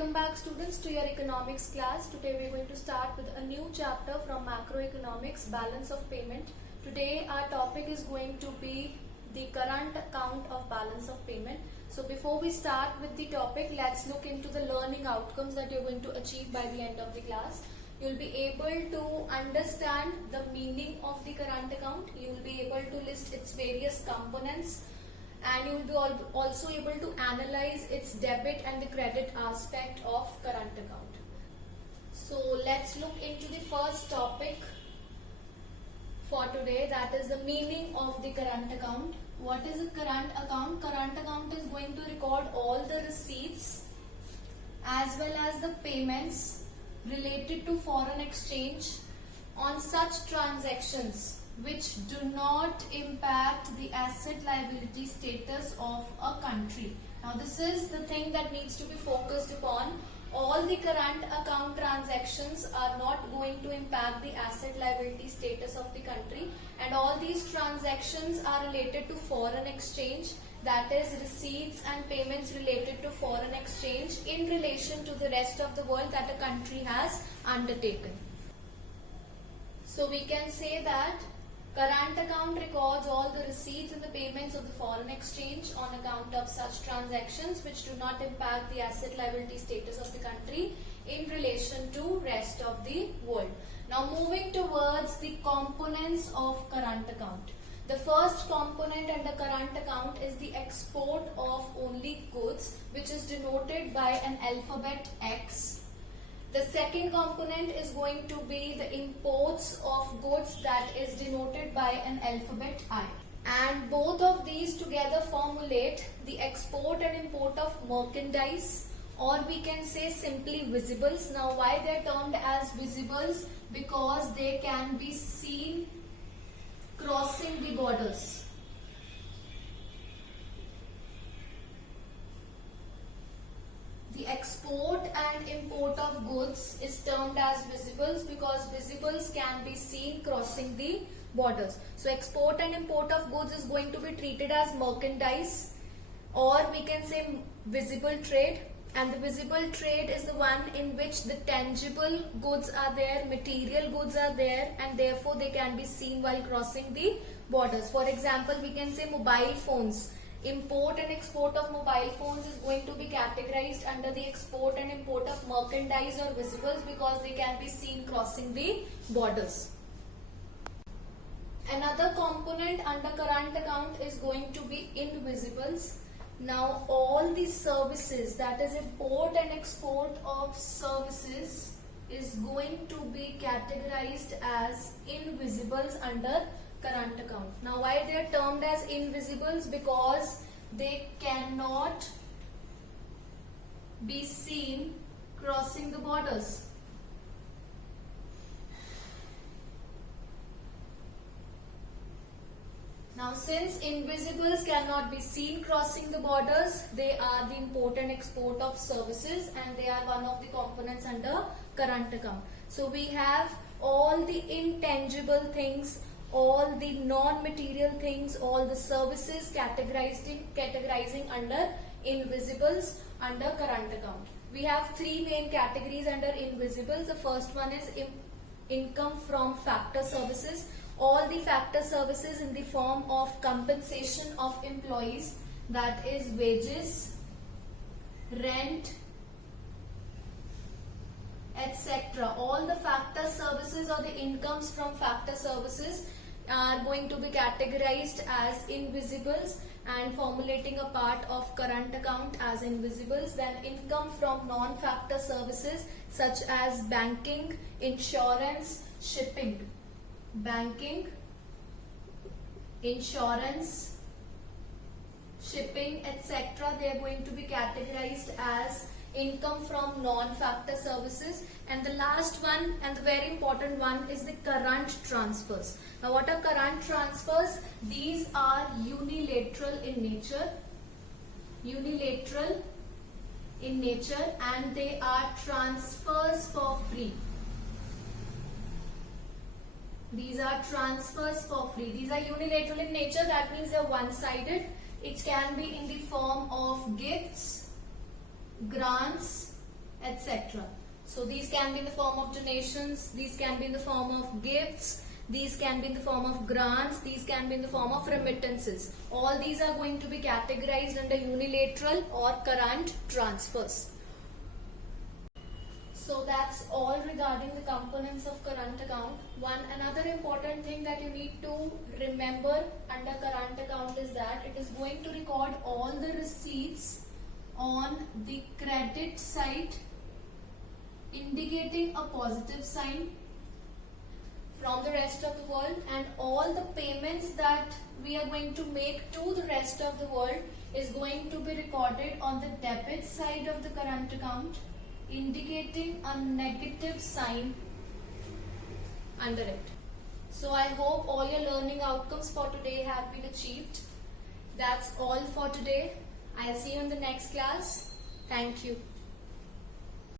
Welcome back students to your economics class. Today we are going to start with a new chapter from macroeconomics, balance of payment. Today our topic is going to be the current account of balance of payment. So before we start with the topic, let's look into the learning outcomes that you're going to achieve by the end of the class. You'll be able to understand the meaning of the current account. You'll be able to list its various components, and you will be also able to analyze its debit and the credit aspect of current account. So let's look into the first topic for today, that is the meaning of the current account. What is a current account? Current account is going to record all the receipts as well as the payments related to foreign exchange on such transactions which do not impact the asset liability status of a country. Now this is the thing that needs to be focused upon. All the current account transactions are not going to impact the asset liability status of the country, and all these transactions are related to foreign exchange, that is receipts and payments related to foreign exchange in relation to the rest of the world that a country has undertaken. So we can say that current account records all the receipts and the payments of the foreign exchange on account of such transactions which do not impact the asset liability status of the country in relation to rest of the world. Now moving towards the components of current account. The first component under current account is the export of only goods, which is denoted by an alphabet X. The second component is going to be the imports of goods, that is denoted by an alphabet I. And both of these together formulate the export and import of merchandise, or we can say simply visibles. Now why they are termed as visibles? Because they can be seen crossing the borders. The export and import of goods is termed as visibles because visibles can be seen crossing the borders. So export and import of goods is going to be treated as merchandise, or we can say visible trade. And the visible trade is the one in which the tangible goods are there, material goods are there, and therefore they can be seen while crossing the borders. For example, we can say mobile phones. Import and export of mobile phones is going to be categorized under the export and import of merchandise or visibles because they can be seen crossing the borders. Another component under current account is going to be invisibles. Now all the services, that is import and export of services, is going to be categorized as invisibles under current account. Now why they are termed as invisibles? Because they cannot be seen crossing the borders. Now since invisibles cannot be seen crossing the borders, they are the import and export of services, and they are one of the components under current account. So we have all the intangible things, all the non-material things, all the services categorizing under invisibles under current account. We have three main categories under invisibles. The first one is income from factor services. All the factor services in the form of compensation of employees, that is wages, rent, etc. All the factor services or the incomes from factor services are going to be categorized as invisibles and formulating a part of current account as invisibles. Then income from non-factor services such as banking, insurance, shipping. Banking, insurance, shipping, etc. they are going to be categorized as income from non-factor services. And the last one and the very important one is the current transfers. Now what are current transfers? These are unilateral in nature. Unilateral in nature, and they are transfers for free. These are transfers for free. These are unilateral in nature, that means they are one-sided. It can be in the form of gifts, grants, etc. So these can be in the form of donations, these can be in the form of gifts, these can be in the form of grants, these can be in the form of remittances. All these are going to be categorized under unilateral or current transfers. So that's all regarding the components of current account. Another important thing that you need to remember under current account is that it is going to record all the receipts on the credit side, indicating a positive sign from the rest of the world, and all the payments that we are going to make to the rest of the world is going to be recorded on the debit side of the current account, indicating a negative sign under it. So I hope all your learning outcomes for today have been achieved. That's all for today. I'll see you in the next class. Thank you.